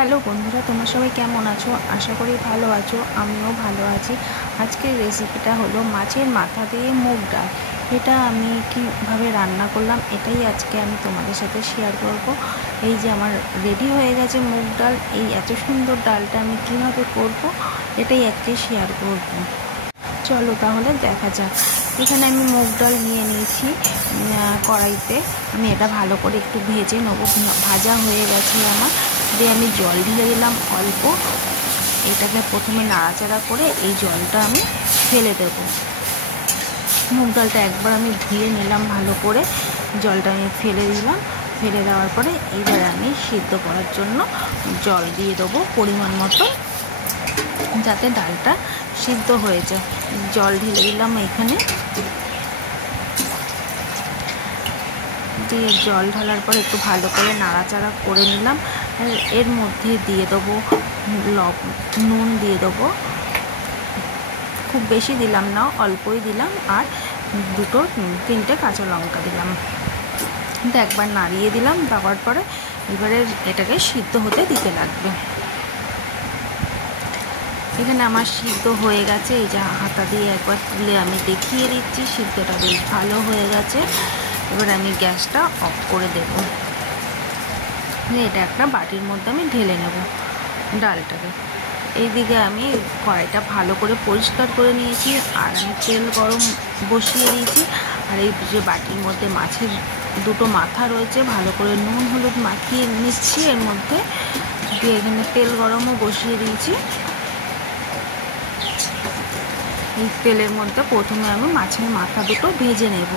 Hello বন্ধুরা, তোমরা সবাই কেমন আছো? আশা করি ভালো আছো। আমিও ভালো আছি। আজকের রেসিপিটা হলো মাছের মাথা দিয়ে মুগ ডাল। এটা আমি কীভাবে রান্না করলাম এটাই আজকে আমি তোমাদের সাথে শেয়ার করব। এই যে আমার রেডি হয়ে গেছে মুগ ডাল। এই এত সুন্দর ডালটা আমি কীভাবে করব এটাই আজকে শেয়ার করব। চলো তাহলে দেখা যাক। এখানে আমি মুগ ডাল নিয়ে নিয়েছি কড়াইতে। আমি এটা ভালো করে একটু ভেজে নেবো। ভাজা হয়ে গেছে আমার। দিয়ে আমি জল ঢেলে দিলাম অল্প। এটাকে প্রথমে নাড়াচাড়া করে এই জলটা আমি ফেলে দেব। মুগ ডালটা একবার আমি ধুয়ে নিলাম ভালো করে, জলটা আমি ফেলে দিলাম। ফেলে দেওয়ার পরে এবার আমি সিদ্ধ করার জন্য জল দিয়ে দেবো পরিমাণ মতো, যাতে ডালটা সিদ্ধ হয়ে যায়। জল ঢেলে দিলাম এখানে। দিয়ে জল ঢালার পর একটু ভালো করে নাড়াচাড়া করে নিলাম। এর মধ্যে দিয়ে দেবো নুন দিয়ে দেবো। খুব বেশি দিলাম না, অল্পই দিলাম। আর তিনটে কাঁচা লঙ্কা দিলাম। কিন্তু একবার নাড়িয়ে দিলাম। দেওয়ার পরে এবারে এটাকে সিদ্ধ হতে দিতে লাগবে। এখানে আমার সিদ্ধ হয়ে গেছে। এই যে হাতা দিয়ে একবার তুলে আমি দেখিয়ে দিচ্ছি, সিদ্ধটা বেশ ভালো হয়ে গেছে। এবার আমি গ্যাসটা অফ করে দেব। এটা একটা বাটির মধ্যে আমি ঢেলে নেব ডালটাকে। এইদিকে আমি কড়াইটা ভালো করে পরিষ্কার করে নিয়েছি, আর আমি তেল গরম বসিয়ে দিয়েছি। আর এই যে বাটির মধ্যে মাছের দুটো মাথা রয়েছে, ভালো করে নুন হলুদ মাখিয়ে নিচ্ছি এর মধ্যে। দিয়ে এখানে তেল গরমও বসিয়ে দিয়েছি। এই তেলের মধ্যে প্রথমে আমি মাছের মাথা দুটো ভেজে নেব।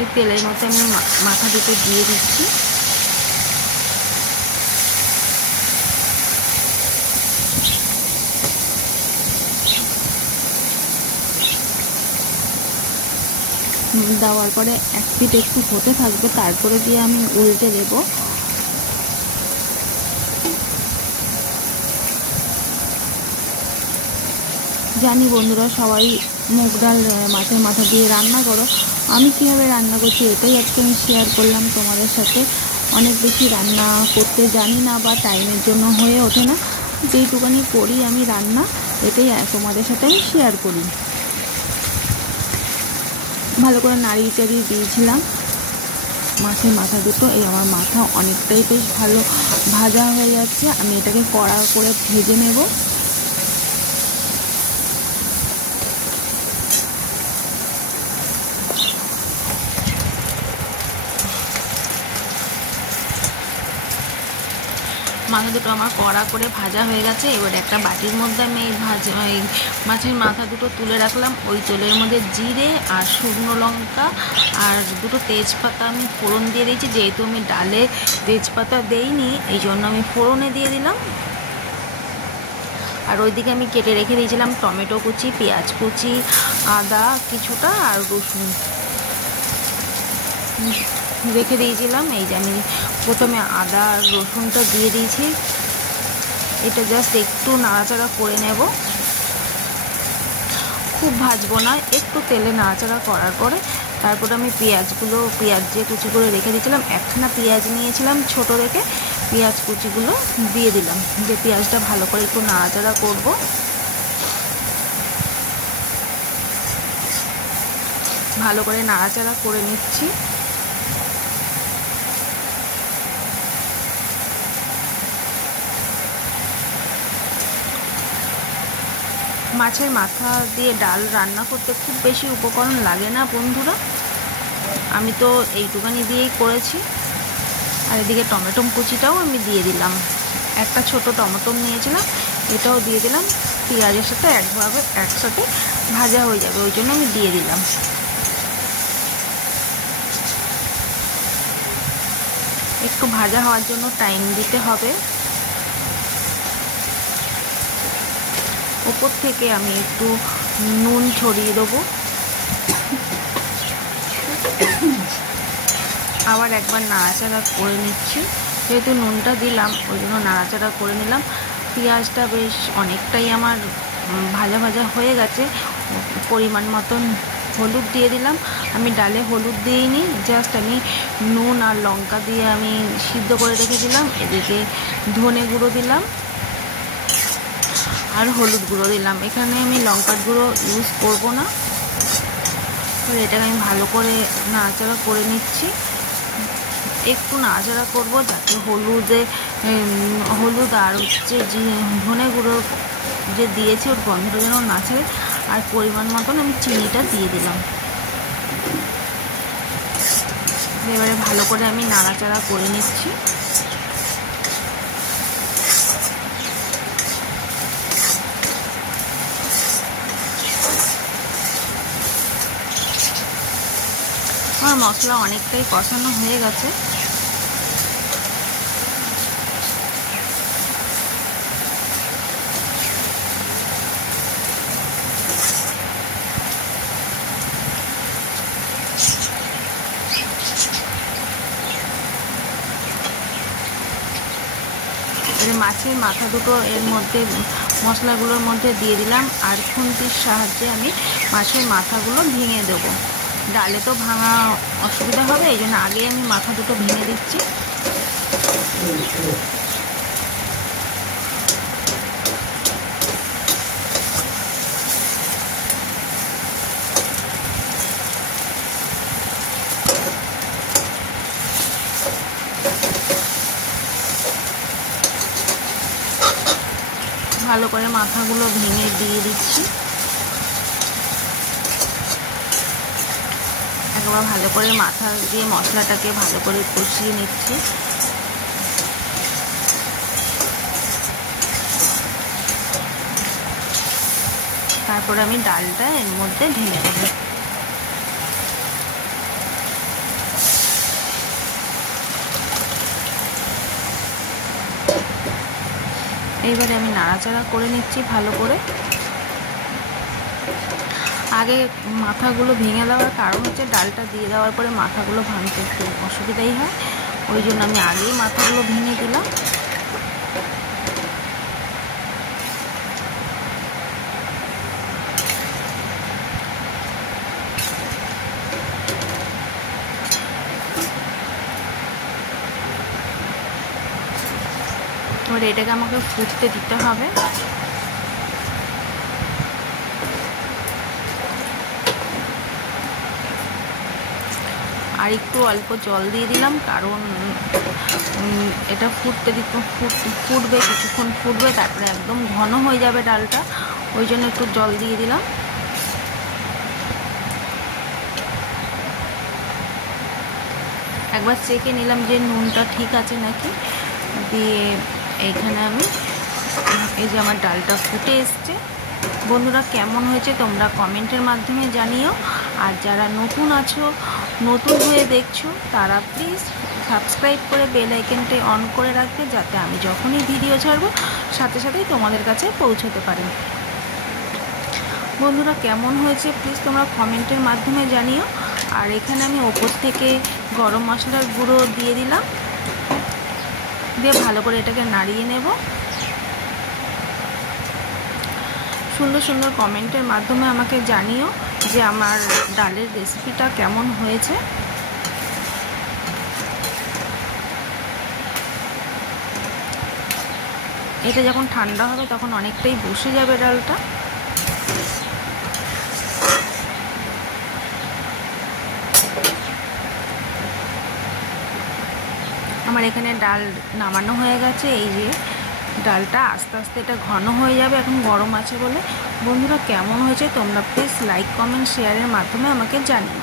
এই তেলের মধ্যে আমি মাথা দুটো দিয়ে দিচ্ছি। দেওয়ার পরে এক পিঠ একটু হতে থাকবে, তারপরে দিয়ে আমি উল্টে দেব। জানি বন্ধুরা সবাই মুগ ডাল মাছের মাথা দিয়ে রান্না করো। আমি কীভাবে রান্না করছি এটাই আজকে আমি শেয়ার করলাম তোমাদের সাথে। অনেক বেশি রান্না করতে জানি না, বা টাইমের জন্য হয়ে ওঠে না। যেইটুকানি করি আমি রান্না, এটাই তোমাদের সাথে আমি শেয়ার করি। ভালো করে নাড়িয়ে চাড়িয়ে দিয়েছিলাম মাছের মাথা দুটো। এই আমার মাথা অনেকটাই বেশ ভালো ভাজা হয়ে যাচ্ছে। আমি এটাকে কড়া করে ভেজে নেব। মাথা দুটো আমার কড়া করে ভাজা হয়ে গেছে। এবার একটা বাটির মধ্যে আমি এই মাছের মাথা দুটো তুলে রাখলাম। ওই তেলের মধ্যে জিরে আর শুকনো লঙ্কা আর দুটো তেজপাতা আমি ফোড়ন দিয়ে দিয়েছি। যেহেতু আমি ডালে তেজপাতা দেইনি, এই জন্য আমি ফোড়নে দিয়ে দিলাম। আর ওইদিকে আমি কেটে রেখে দিয়েছিলাম টমেটো কুচি, পেঁয়াজ কুচি, আদা কিছুটা আর রসুন রেখে দিয়েছিলাম। এই যে আমি প্রথমে আদা আর রসুনটা দিয়ে দিয়েছি। এটা জাস্ট একটু নাড়াচাড়া করে নেব, খুব ভাজবো না, একটু তেলে নাড়াচাড়া করার পরে তারপরে আমি পেঁয়াজ যে কুচি করে রেখে দিয়েছিলাম, একখানা পেঁয়াজ নিয়েছিলাম ছোট রেখে, পেঁয়াজ কুচিগুলো দিয়ে দিলাম। যে পেঁয়াজটা ভালো করে একটু নাড়াচাড়া করব। ভালো করে নাড়াচাড়া করে নিচ্ছি। মাছের মাথা দিয়ে ডাল রান্না করতে খুব বেশি উপকরণ লাগে না বন্ধুরা। আমি তো এইটুকানি দিয়েই করেছি। আর এদিকে টমেটো কুচিটাও আমি দিয়ে দিলাম। একটা ছোট টমেটো নিয়েছিলাম, এটাও দিয়ে দিলাম। পেঁয়াজের সাথে একসাথে ভাজা হয়ে যাবে, ওই জন্য আমি দিয়ে দিলাম। একটু ভাজা হওয়ার জন্য টাইম দিতে হবে। ওপর থেকে আমি একটু নুন ছড়িয়ে দেবো। আবার একবার নাড়াচাড়া করে নিচ্ছি। যেহেতু নুনটা দিলাম ওই জন্য নাড়াচাড়া করে নিলাম। পেঁয়াজটা বেশ অনেকটাই আমার ভাজা ভাজা হয়ে গেছে। পরিমাণ মতন হলুদ দিয়ে দিলাম। আমি ডালে হলুদ দিইনি, জাস্ট আমি নুন আর লঙ্কা দিয়ে আমি সিদ্ধ করে রেখেছিলাম। এদিকে ধনে গুঁড়ো দিলাম আর হলুদ গুঁড়ো দিলাম। এখানে আমি লঙ্কার গুঁড়ো ইউজ করব না। এটাকে আমি ভালো করে নাড়াচাড়া করে নিচ্ছি। একটু নাড়াচাড়া করবো যাতে হলুদ আর হচ্ছে যে ধনে গুঁড়ো যে দিয়েছি ওর গন্ধটা যেন না ছাড়ে। আর পরিমাণ মতন আমি চিনিটা দিয়ে দিলাম। এবারে ভালো করে আমি নাড়াচাড়া করে নিচ্ছি। আমার মশলা অনেকটাই কষানো হয়ে গেছে। মাছের মাথা দুটো এর মধ্যে মশলাগুলোর মধ্যে দিয়ে দিলাম। আর খুন্তির সাহায্যে আমি মাছের মাথাগুলো ভেঙে দেবো। ডালে তো ভাঙা অসুবিধা হবে, এই জন্য আগেই আমি মাথা দুটো ভেঙে দিচ্ছি। ভালো করে মাথাগুলো ভেঙে দিয়ে দিচ্ছি। একবার ভালো করে মাথা দিয়ে মশলাটাকে ভালো করে কষিয়ে নিচ্ছি। তারপরে আমি ডালটা এর মধ্যে ঢেলে দেবো। এইবারে আমি নাড়াচাড়া করে নিচ্ছি ভালো করে। আগে মাথাগুলো ভেঙে দেওয়ার কারণ হচ্ছে ডালটা দিয়ে দেওয়ার পরে মাথাগুলো ভাঙতে একটু অসুবিধাই হয়, ওই জন্য আমি আগেই মাথাগুলো ভেঙে দিলাম। এবার এটাকে আমাকে ফুটতে দিতে হবে। আর একটু অল্প জল দিয়ে দিলাম, কারণ এটা ফুটবে, কিছুক্ষণ ফুটবে, তারপরে একদম ঘন হয়ে যাবে ডালটা, ওই জন্য একটু জল দিয়ে দিলাম। একবার চেখে নিলাম যে নুনটা ঠিক আছে নাকি। দিয়ে এইখানে আমি এই যে আমার ডালটা ফুটে এসছে। বন্ধুরা কেমন হয়েছে তোমরা কমেন্টের মাধ্যমে জানিও। আর যারা নতুন আছো, নতুন হয়ে দেখছো, তারা প্লিজ সাবস্ক্রাইব করে বেল আইকনটি অন করে রাখবে, যাতে আমি যখনই ভিডিও ছাড়বো সাথে সাথেই তোমাদের কাছে পৌঁছতে পারে। বন্ধুরা কেমন হয়েছে প্লিজ তোমরা কমেন্টের মাধ্যমে জানিও। আর এখানে আমি ওপর থেকে গরম মশলার গুঁড়ো দিয়ে দিলাম, দিয়ে ভালো করে এটাকে নাড়িয়ে নেব। সুন্দর সুন্দর কমেন্টের মাধ্যমে আমাকে জানিও যে আমার ডালের রেসিপিটা কেমন হয়েছে। এটা যখন ঠান্ডা হবে তখন অনেকটাই বসে যাবে ডালটা। আমার এখানে ডাল নামানো হয়ে গেছে। এই যে ডালটা আস্তে আস্তে এটা ঘন হয়ে যাবে, এখন গরম আছে বলে। বন্ধুরা কেমন হয়েছে তোমরা প্লিজ লাইক কমেন্ট শেয়ারের মাধ্যমে আমাকে জানিও।